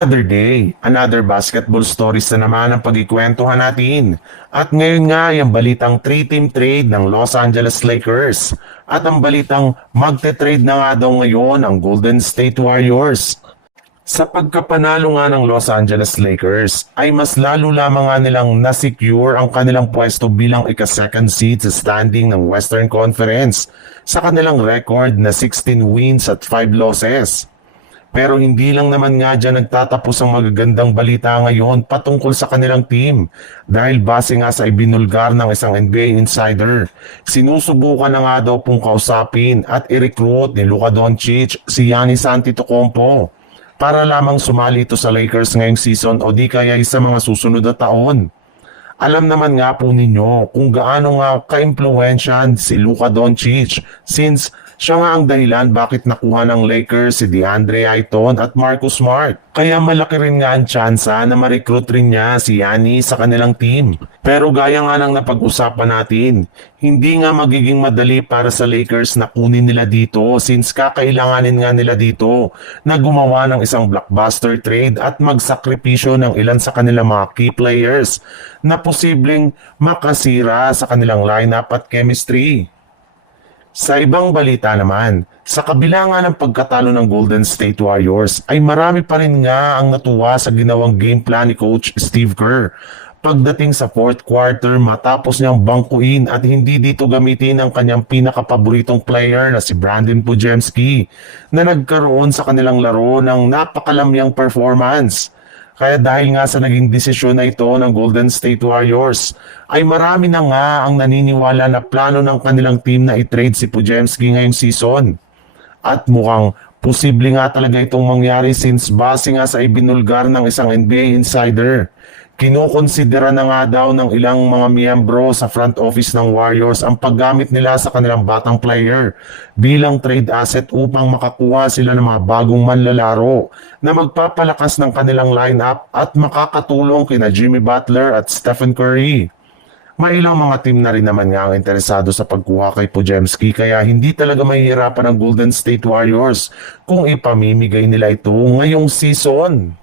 Another day, another basketball stories na naman ang pagkikwentuhan natin. At ngayon nga yung balitang 3-team trade ng Los Angeles Lakers. At ang balitang magte-trade na nga daw ngayon ang Golden State Warriors. Sa pagkapanalo nga ng Los Angeles Lakers, ay mas lalo lamang nga nilang nasecure ang kanilang pwesto bilang ika-second seed sa standing ng Western Conference sa kanilang record na 16 wins at 5 losses. Pero hindi lang naman nga dyan nagtatapos ang magagandang balita ngayon patungkol sa kanilang team. Dahil base nga sa ibinulgar ng isang NBA insider, sinusubukan na nga daw pong kausapin at i-recruit ni Luka Doncic si Giannis Antetokounmpo para lamang sumali ito sa Lakers ngayong season o di kaya sa mga susunod na taon. Alam naman nga po ninyo kung gaano nga ka-impluensyan si Luka Doncic since siya nga ang dahilan bakit nakuha ng Lakers si DeAndre Ayton at Marcus Smart. Kaya malaki rin nga ang tsansa na ma-recruit rin niya si Giannis sa kanilang team. Pero gaya nga ng napag-usapan natin, hindi nga magiging madali para sa Lakers na kunin nila dito since kakailanganin nga nila dito na gumawa ng isang blockbuster trade at magsakripisyo ng ilan sa kanilang mga key players na posibleng makasira sa kanilang lineup at chemistry. Sa ibang balita naman, sa kabila nga ng pagkatalo ng Golden State Warriors ay marami pa rin nga ang natuwa sa ginawang game plan ni Coach Steve Kerr. Pagdating sa fourth quarter matapos niyang bangkuin at hindi dito gamitin ang kanyang pinakapaboritong player na si Brandon Podziemski na nagkaroon sa kanilang laro ng napakalamyang performance. Kaya dahil nga sa naging desisyon na ito ng Golden State Warriors, ay marami na nga ang naniniwala na plano ng kanilang team na i-trade si Podziemski ngayong season. At mukhang posible nga talaga itong mangyari since base nga sa ibinulgar ng isang NBA insider. Kinukonsidera na nga daw ng ilang mga miyembro sa front office ng Warriors ang paggamit nila sa kanilang batang player bilang trade asset upang makakuha sila ng mga bagong manlalaro na magpapalakas ng kanilang lineup at makakatulong kina Jimmy Butler at Stephen Curry. May ilang mga team na rin naman nga ang interesado sa pagkuha kay Podziemski kaya hindi talaga mahihirapan ang Golden State Warriors kung ipamimigay nila ito ngayong season.